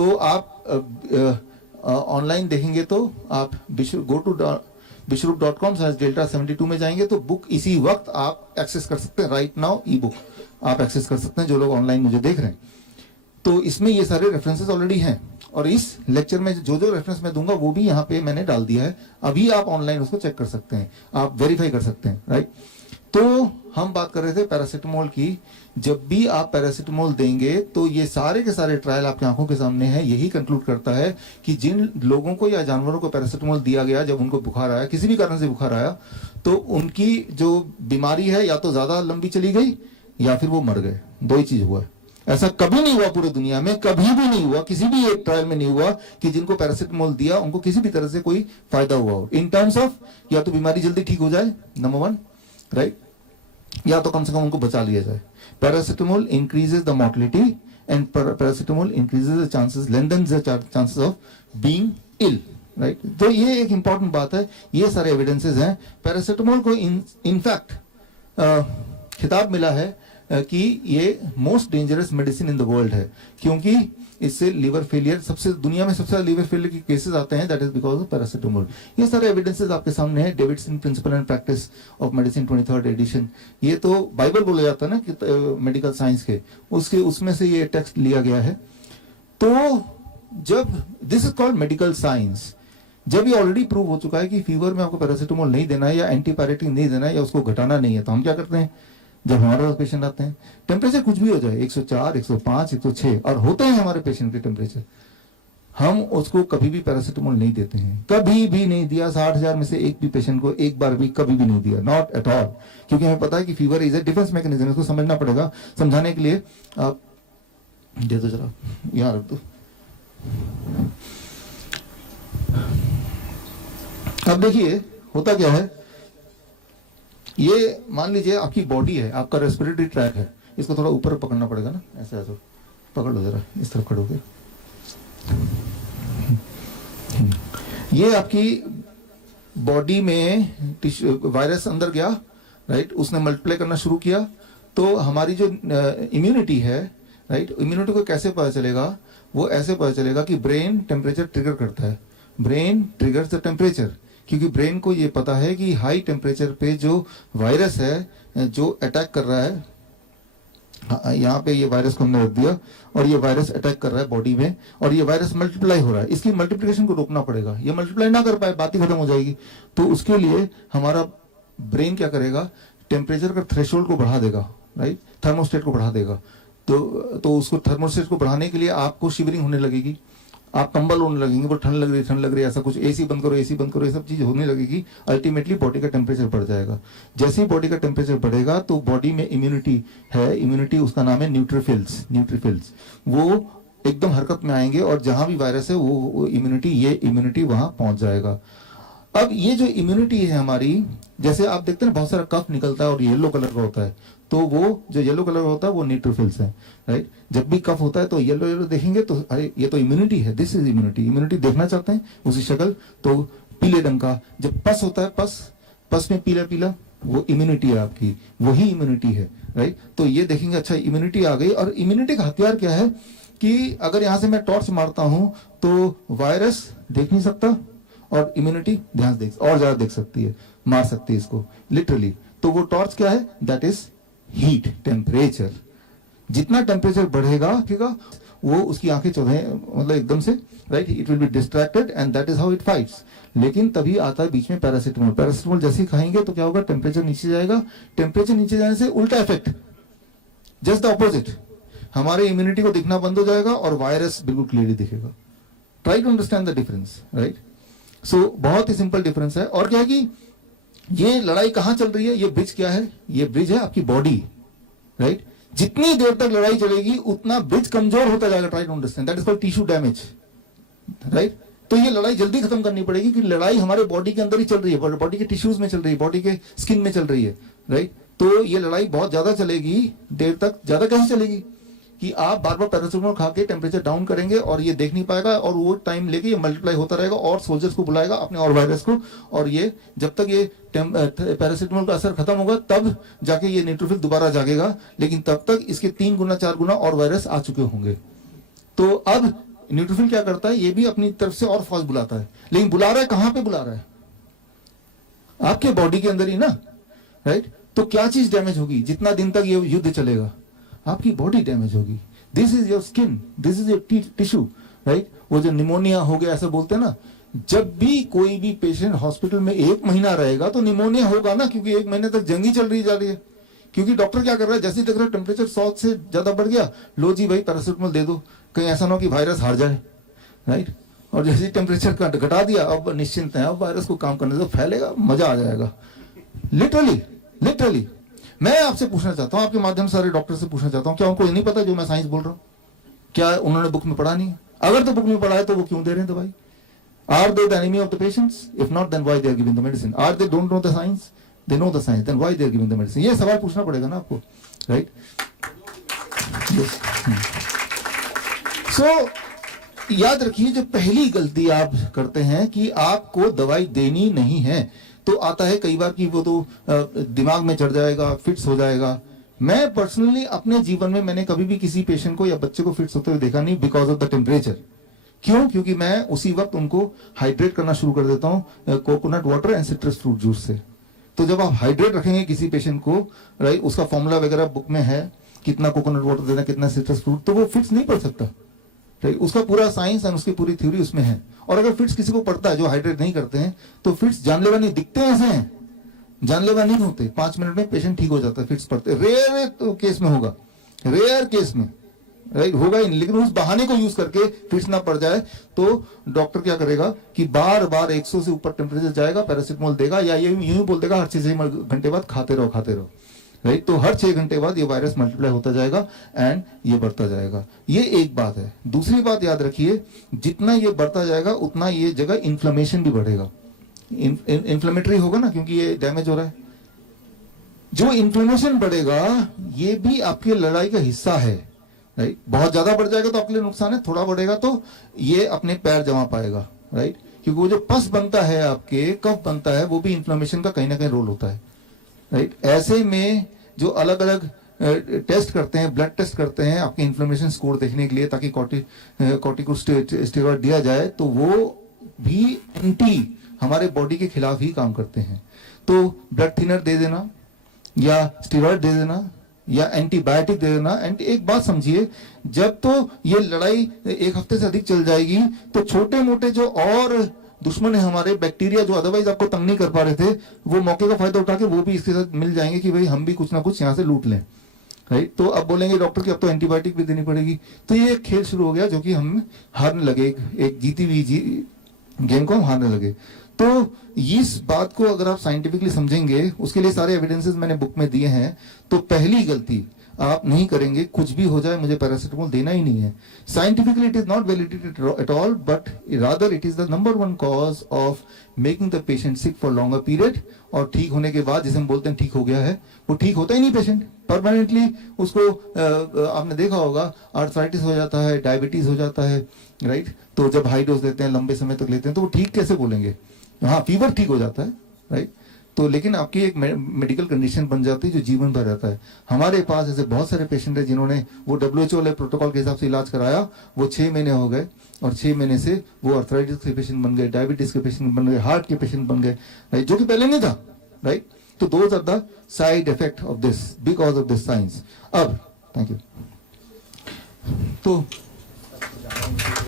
तो आप ऑनलाइन देखेंगे तो आप गो टू bishrup.com/delta72 में जाएंगे तो बुक इसी वक्त आप एक्सेस कर सकते हैं। राइट नाउ ई बुक आप एक्सेस कर सकते हैं, जो लोग ऑनलाइन मुझे देख रहे हैं। तो इसमें ये सारे रेफरेंसेस ऑलरेडी हैं, और इस लेक्चर में जो जो रेफरेंस मैं दूंगा वो भी यहाँ पे मैंने डाल दिया है। अभी आप ऑनलाइन उसको चेक कर सकते हैं, आप वेरीफाई कर सकते हैं, राइट। तो हम बात कर रहे थे पैरासिटामोल की। जब भी आप पैरासिटामोल देंगे तो ये सारे के सारे ट्रायल आपकी आंखों के सामने है, यही कंक्लूड करता है कि जिन लोगों को या जानवरों को पैरासिटामोल दिया गया, जब उनको बुखार आया, किसी भी कारण से बुखार आया, तो उनकी जो बीमारी है या तो ज्यादा लंबी चली गई या फिर वो मर गए। दो ही चीज हुआ है। ऐसा कभी नहीं हुआ पूरी दुनिया में, कभी भी नहीं हुआ, किसी भी एक ट्रायल में नहीं हुआ कि जिनको पैरासिटामोल दिया उनको किसी भी तरह से कोई फायदा हुआ हो, इन टर्म्स ऑफ या तो बीमारी जल्दी ठीक हो जाए, नंबर 1, राइट, या तो कम से कम उनको बचा लिया जाए। Paracetamol increases the mortality and paracetamol increases the chances, lengthens the chances of being ill, right. तो ये एक इंपॉर्टेंट बात है। ये सारे एविडेंसेस हैं। पैरासिटामोल को इनफैक्ट खिताब मिला है कि ये most dangerous medicine in the world है, क्योंकि इससे लीवर फेलियर, सबसे दुनिया में सबसे ज्यादा लीवर फेलियर के केसेस आते हैं, that is because of paracetamol. ये सारे एविडेंसेस आपके सामने है। Davidson principle and practice of medicine 23rd edition, ये तो बाइबल बोला जाता है ना कि मेडिकल साइंस के, उसमें से ये टेक्स्ट लिया गया है। तो जब this is called medical science, जब ये ऑलरेडी प्रूव हो चुका है कि फीवर में आपको पैरासिटामोल नहीं देना है या एंटीपायरेटिक नहीं देना है या उसको घटाना नहीं है, तो हम क्या करते हैं जब हमारे पास पेशेंट आते हैं, टेम्परेचर कुछ भी हो जाए, 104, 105, 106, और होते हैं हमारे पेशेंट के टेम्परेचर, हम उसको कभी भी पैरासिटामोल नहीं देते हैं। कभी भी नहीं दिया। 60,000 में से एक भी पेशेंट को एक बार भी कभी भी नहीं दिया, नॉट एट ऑल। क्योंकि हमें पता है कि fever is a defence mechanism, इसको समझना पड़ेगा। समझाने के लिए आप दे दो जरा, यहाँ रख दो। अब देखिए होता क्या है, ये मान लीजिए आपकी बॉडी है, आपका रेस्पिरेटरी ट्रैक है, इसको थोड़ा ऊपर पकड़ना पड़ेगा ना, ऐसे ऐसे पकड़ लो जरा, इस तरफ खड़ोगे। ये आपकी बॉडी में वायरस अंदर गया, राइट, उसने मल्टीप्लाई करना शुरू किया, तो हमारी जो इम्यूनिटी है, राइट, इम्यूनिटी को कैसे पता चलेगा? वो ऐसे पता चलेगा कि ब्रेन टेम्परेचर ट्रिगर करता है। ब्रेन ट्रिगर्स द टेम्परेचर, क्योंकि ब्रेन को ये पता है कि हाई टेम्परेचर पे जो वायरस है जो अटैक कर रहा है, यहाँ पे ये वायरस को हमने रख दिया और ये वायरस अटैक कर रहा है बॉडी में, और ये वायरस मल्टीप्लाई हो रहा है, इसकी मल्टीप्लिकेशन को रोकना पड़ेगा। ये मल्टीप्लाई ना कर पाए, बात ही खत्म हो जाएगी। तो उसके लिए हमारा ब्रेन क्या करेगा, टेम्परेचर का थ्रेशोल्ड को बढ़ा देगा, राइट, थर्मोस्टेट को बढ़ा देगा। तो उसको थर्मोस्टेट को बढ़ाने के लिए आपको शिवरिंग होने लगेगी, आप कंबल ओढ़ने लगेंगे, वो ठंड लग रही है, ऐसा कुछ, एसी बंद करो, ये सब चीज होने लगेगी। अल्टीमेटली बॉडी का टेम्परेचर बढ़ जाएगा। जैसे ही बॉडी का टेम्परेचर बढ़ेगा तो बॉडी में इम्यूनिटी है, इम्यूनिटी उसका नाम है न्यूट्रोफिल्स, वो एकदम हरकत में आएंगे और जहां भी वायरस है वो इम्यूनिटी वहां पहुंच जाएगा। अब ये जो इम्यूनिटी है हमारी, जैसे आप देखते हैं बहुत सारा कफ निकलता है और येलो कलर का होता है, तो वो जो येलो कलर का होता है वो न्यूट्रोफिल्स है, राइट। जब भी कफ होता है तो येलो देखेंगे तो अरे ये तो इम्यूनिटी है, दिस इज इम्यूनिटी देखना चाहते हैं उसी शक्ल, तो पीले रंग का। जब पस होता है, पस में पीला वो इम्यूनिटी है आपकी, वही इम्यूनिटी है, राइट। तो ये देखेंगे, अच्छा इम्यूनिटी आ गई। और इम्यूनिटी का हथियार क्या है कि अगर यहां से मैं टॉर्च मारता हूं तो वायरस देख नहीं सकता और इम्यूनिटी ध्यान और ज्यादा देख सकती है, मार सकती है इसको लिटरली। तो वो टॉर्च क्या है, दैट इज हीट, टेम्परेचर। जितना टेम्परेचर बढ़ेगा वो उसकी आंखें चौधे मतलब एकदम से, right, it will be distracted and that is how it fights. लेकिन तभी आता है बीच में पैरासिटामोल जैसे ही खाएंगे तो क्या होगा, टेम्परेचर नीचे जाएगा। टेम्परेचर नीचे जाने से उल्टा इफेक्ट, जस्ट द ऑपोजिट, हमारे इम्यूनिटी को दिखना बंद हो जाएगा और वायरस बिल्कुल क्लियरली दिखेगा। Try to understand the difference, right. So बहुत ही सिंपल डिफरेंस है। और क्या है कि ये लड़ाई कहां चल रही है, ये ब्रिज क्या है, ये ब्रिज है आपकी बॉडी, राइट। जितनी देर तक लड़ाई चलेगी उतना ब्रिज कमजोर होता जाएगा। Try to understand, that is called tissue damage, right. तो ये लड़ाई जल्दी खत्म करनी पड़ेगी कि लड़ाई हमारे बॉडी के अंदर ही चल रही है, बॉडी के टिश्यूज में चल रही है, बॉडी के स्किन में चल रही है, राइट। तो ये लड़ाई बहुत ज्यादा चलेगी, देर तक। ज्यादा कैसे चलेगी कि आप बार बार पैरासिटामोल खा के टेम्परेचर डाउन करेंगे और ये देख नहीं पाएगा, और वो टाइम लेके ये मल्टीप्लाई होता रहेगा और सोल्जर्स को बुलाएगा अपने और वायरस को, और ये जब तक ये पैरासिटामोल का असर खत्म होगा तब जाके ये न्यूट्रोफिल दोबारा जागेगा, लेकिन तब तक इसके 3 गुना 4 गुना और वायरस आ चुके होंगे। तो अब न्यूट्रोफिल क्या करता है, ये भी अपनी तरफ से और फास्ट बुलाता है, लेकिन बुला रहा है कहां पे बुला रहा है, आपके बॉडी के अंदर ही ना, राइट। तो क्या चीज डैमेज होगी, जितना दिन तक ये युद्ध चलेगा, आपकी बॉडी डैमेज होगी। This is your skin, this is your tissue, right. वो जो निमोनिया हो गया ऐसा बोलते हैं ना, जब भी कोई भी पेशेंट हॉस्पिटल में 1 महीना रहेगा तो निमोनिया होगा ना, क्योंकि 1 महीने तक जंग ही चल रही जा रही है। क्योंकि डॉक्टर क्या कर रहा है, जैसे ही देख रहा है टेम्परेचर 100 से ज्यादा बढ़ गया, लो जी भाई पैरासिटामोल दे दो, कहीं ऐसा ना हो कि वायरस हार जाए, राइट। और जैसे ही टेम्परेचर घटा दिया, अब निश्चिंत है, अब वायरस को काम करने दो, फैलेगा, मजा आ जाएगा। लिटरली मैं आपसे पूछना चाहता हूं, आपके माध्यम से सारे डॉक्टर से पूछना चाहता हूं, क्या उनको ये नहीं पता जो मैं साइंस बोल रहा हूं? क्या उन्होंने बुक में पढ़ा नहीं है? अगर तो बुक में पढ़ा है तो वो क्यों दे रहे हैं दवाई? Are they the enemy of the patients? If not, then why they are giving the medicine? Are they don't know the science? They know the science. Then why they are giving the medicine? ये सवाल पूछना पड़ेगा ना आपको, right? Yes. So याद रखिए, जो पहली गलती आप करते हैं कि आपको दवाई देनी नहीं है, तो आता है कई बार कि वो तो दिमाग में चढ़ जाएगा, फिट्स हो जाएगा। मैं पर्सनली अपने जीवन में मैंने कभी भी किसी पेशेंट को या बच्चे को फिट्स होते हुए देखा नहीं, बिकॉज ऑफ द टेम्परेचर। क्यों? क्योंकि मैं उसी वक्त उनको हाइड्रेट करना शुरू कर देता हूं coconut water and citrus fruit juice से। तो जब आप हाइड्रेट रखेंगे किसी पेशेंट को, राइट, उसका फॉर्मूला वगैरह बुक में है, कितना कोकोनट वाटर देना, कितना सिट्रस फ्रूट, तो वो फिट्स नहीं पड़ सकता, राइट। उसका पूरा साइंस और उसकी पूरी थ्योरी उसमें है। और अगर फिट्स किसी को पड़ता है जो हाइड्रेट नहीं करते हैं, तो फिट्स जानलेवा नहीं दिखते हैं, ऐसे हैं, जानलेवा नहीं होते। 5 मिनट में पेशेंट ठीक हो जाता है फिट्स पड़ते। रेयर तो केस में होगा, रेयर केस में, राइट, होगा ही नहीं। लेकिन उस बहाने को यूज करके फिट्स ना पड़ जाए तो डॉक्टर क्या करेगा कि बार बार 100 से ऊपर टेम्परेचर जाएगा, पैरासिटामोल देगा, या ये यूं ही बोल देगा हर 6 घंटे बाद खाते रहो, राइट। तो हर 6 घंटे बाद ये वायरस मल्टीप्लाई होता जाएगा एंड ये बढ़ता जाएगा। ये एक बात है। दूसरी बात याद रखिए, जितना ये बढ़ता जाएगा उतना ये जगह इन्फ्लेमेशन भी बढ़ेगा, इन्फ्लेमेटरी होगा ना, क्योंकि ये डैमेज हो रहा है। जो इन्फ्लेमेशन बढ़ेगा ये भी आपकी लड़ाई का हिस्सा है, राइट। बहुत ज्यादा बढ़ जाएगा तो आपके लिए नुकसान है, थोड़ा बढ़ेगा तो ये अपने पैर जमा पाएगा, राइट। क्योंकि वो जो पस बनता है, आपके कफ बनता है, वो भी इन्फ्लेमेशन का कहीं ना कहीं रोल होता है, राइट। ऐसे में जो अलग अलग टेस्ट करते हैं, ब्लड टेस्ट करते हैं आपके इन्फ्लेमेशन स्कोर देखने के लिए, ताकि कॉर्टिकोस्टेरॉइड दिया जाए, तो वो भी एंटी हमारे बॉडी के खिलाफ ही काम करते हैं। तो ब्लड थिनर दे देना या स्टेरॉइड दे देना या एंटीबायोटिक दे देना। एंड एक बात समझिए, जब तो ये लड़ाई 1 हफ्ते से अधिक चल जाएगी, तो छोटे मोटे जो और दुश्मन है हमारे, बैक्टीरिया जो अदरवाइज आपको तंग नहीं कर पा रहे थे, वो मौके का फायदा उठा के वो भी इसके साथ मिल जाएंगे कि भाई हम भी कुछ ना कुछ यहाँ से लूट लें, राइट। तो अब बोलेंगे डॉक्टर की अब तो एंटीबायोटिक भी देनी पड़ेगी। तो ये एक खेल शुरू हो गया जो कि हम हारने लगे, एक जीती हुई गेम को हम हारने लगे। तो इस बात को अगर आप साइंटिफिकली समझेंगे, उसके लिए सारे एविडेंसेस मैंने बुक में दिए हैं। तो पहली गलती आप नहीं करेंगे, कुछ भी हो जाए मुझे पैरासिटामोल देना ही नहीं है। Scientifically it is not validated at all, but rather it is the number 1 cause of making the patient sick for longer period. और ठीक होने के बाद, जैसे हम बोलते हैं ठीक हो गया है, वो ठीक होता ही नहीं पेशेंट, परमानेंटली उसको आपने देखा होगा आर्थराइटिस हो जाता है, डायबिटीज हो जाता है, राइट। तो जब हाई डोज लेते हैं, लंबे समय तक लेते हैं, तो वो ठीक कैसे बोलेंगे? हाँ, फीवर ठीक हो जाता है, राइट। तो लेकिन आपकी एक मेडिकल कंडीशन बन जाती है जो जीवन भर रहता है। हमारे पास ऐसे बहुत सारे पेशेंट है जिन्होंने वो WHO वाले प्रोटोकॉल के हिसाब से इलाज कराया, वो 6 महीने हो गए और 6 महीने से वो आर्थराइटिस के पेशेंट बन गए, डायबिटीज के पेशेंट बन गए, हार्ट के पेशेंट बन गए, राइट, जो कि पहले नहीं था, राइट। तो those are the side effect of this because of this science. अब थैंक यू। तो